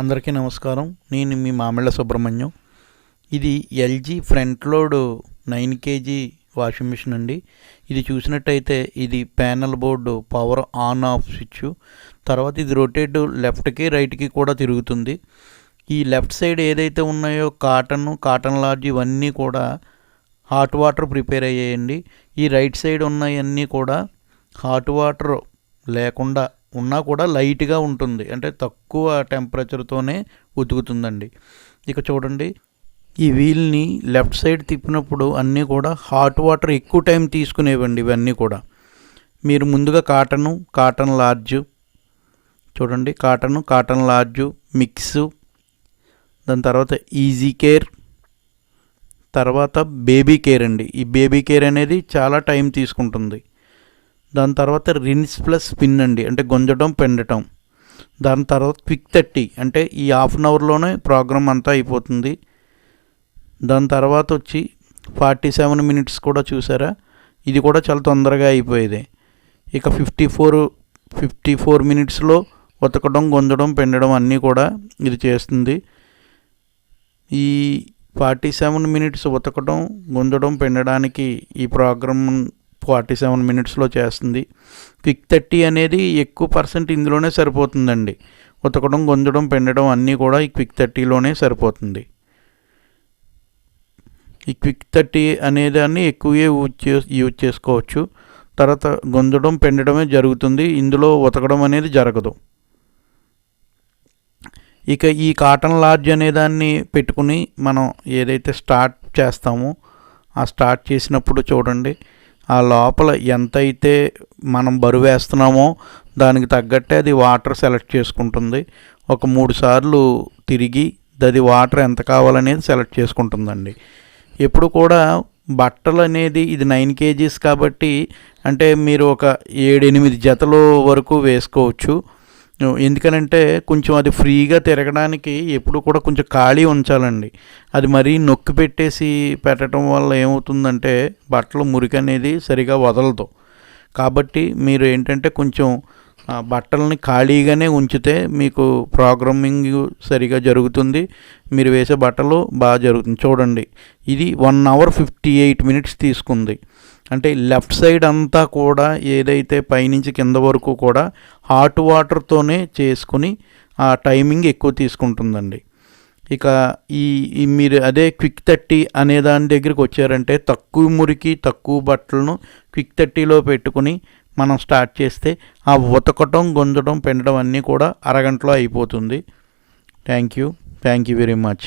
అందరికీ నమస్కారం. నేను మీ మామిళ్ళ సుబ్రహ్మణ్యం. ఇది LG front load 9 kg washing machine అండి. ఇది చూసినట్టయితే ఇది panel board power on off switch. తర్వాత ఇది రొటేట్ లెఫ్ట్కి రైట్కి కూడా తిరుగుతుంది. ఈ లెఫ్ట్ సైడ్ ఏదైతే ఉన్నాయో కాటన్ లార్జ్ ఇవన్నీ కూడా హాట్ వాటర్ ప్రిపేర్ అయ్యాయండి. ఈ రైట్ సైడ్ ఉన్నవన్నీ కూడా హాట్ వాటర్ లేకుండా ఉన్నా కూడా లైట్గా ఉంటుంది, అంటే తక్కువ టెంపరేచర్తోనే ఉతుకుతుందండి. ఇక చూడండి, ఈ వీల్ని లెఫ్ట్ సైడ్ తిప్పినప్పుడు అన్నీ కూడా హాట్ వాటర్ ఎక్కువ టైం తీసుకునేవండి. ఇవన్నీ కూడా మీరు ముందుగా కాటన్ లార్జ్ చూడండి, కాటన్ లార్జ్ మిక్స్, దాని తర్వాత ఈజీ కేర్, తర్వాత బేబీ కేర్ అండి. ఈ బేబీ కేర్ అనేది చాలా టైం తీసుకుంటుంది. దాని తర్వాత రిన్స్ ప్లస్ స్పిన్ అండి, అంటే గుంజడం పెండటం. దాని తర్వాత క్విక్ 30, అంటే ఈ హాఫ్ అన్ అవర్లోనే ప్రోగ్రామ్ అంతా అయిపోతుంది. దాని తర్వాత వచ్చి 47 మినిట్స్ కూడా చూసారా, ఇది కూడా చాలా తొందరగా అయిపోయేది. ఇక 54 మినిట్స్లో ఉతకడం, గుంజడం, పెండడం అన్నీ కూడా ఇది చేస్తుంది. ఈ 47 మినిట్స్ ఉతకడం, గుంజడం, పెండడానికి ఈ ప్రోగ్రామ్ 47 మినిట్స్లో చేస్తుంది. క్విక్ 30 అనేది ఎక్కువ పర్సెంట్ ఇందులోనే సరిపోతుందండి. ఉతకడం, గుంజడం, పెండడం అన్నీ కూడా ఈ క్విక్ 30లోనే సరిపోతుంది. ఈ క్విక్ 30 అనేదాన్ని ఎక్కువే యూజ్ చేసుకోవచ్చు. తర్వాత గుంజడం, పెండడమే జరుగుతుంది, ఇందులో ఉతకడం అనేది జరగదు. ఇక ఈ కాటన్ లార్జ్ అనేదాన్ని పెట్టుకుని మనం ఏదైతే స్టార్ట్ చేస్తామో ఆ స్టార్ట్ చేసినప్పుడు చూడండి, ఆ లోపల ఎంతైతే మనం బరువు వేస్తున్నామో దానికి తగ్గట్టే అది వాటర్ సెలెక్ట్ చేసుకుంటుంది. ఒక 3 సార్లు తిరిగి అది వాటర్ ఎంత కావాలనేది సెలెక్ట్ చేసుకుంటుందండి. ఎప్పుడు కూడా బట్టలు అనేది ఇది 9 కేజీస్ కాబట్టి, అంటే మీరు ఒక 7-8 జతల వరకు వేసుకోవచ్చు. ఎందుకనంటే కొంచెం అది ఫ్రీగా తిరగడానికి ఎప్పుడు కూడా కొంచెం ఖాళీ ఉంచాలండి. అది మరీ నొక్కి పెట్టడం వల్ల ఏమవుతుందంటే బట్టలు మురికి అనేది సరిగా వదలదు. కాబట్టి మీరు ఏంటంటే కొంచెం బట్టలని ఖాళీగానే ఉంచితే మీకు ప్రోగ్రామింగ్ సరిగా జరుగుతుంది, మీరు వేసే బట్టలు బాగా జరుగుతుంది. చూడండి, ఇది 1 అవర్ 58 మినిట్స్ తీసుకుంది. అంటే లెఫ్ట్ సైడ్ అంతా కూడా ఏదైతే పైనుంచి కింద వరకు కూడా హాట్ వాటర్తోనే చేసుకుని ఆ టైమింగ్ ఎక్కువ తీసుకుంటుందండి. ఇక ఈ మీరు అదే క్విక్ 30 అనే దాని దగ్గరికి వచ్చారంటే తక్కువ మురికి, తక్కువ బట్టలను క్విక్ 30లో పెట్టుకుని మనం స్టార్ట్ చేస్తే ఆ ఉతకటం, గుంజడం, పెండడం అన్నీ కూడా అరగంటలో అయిపోతుంది. Thank you very much.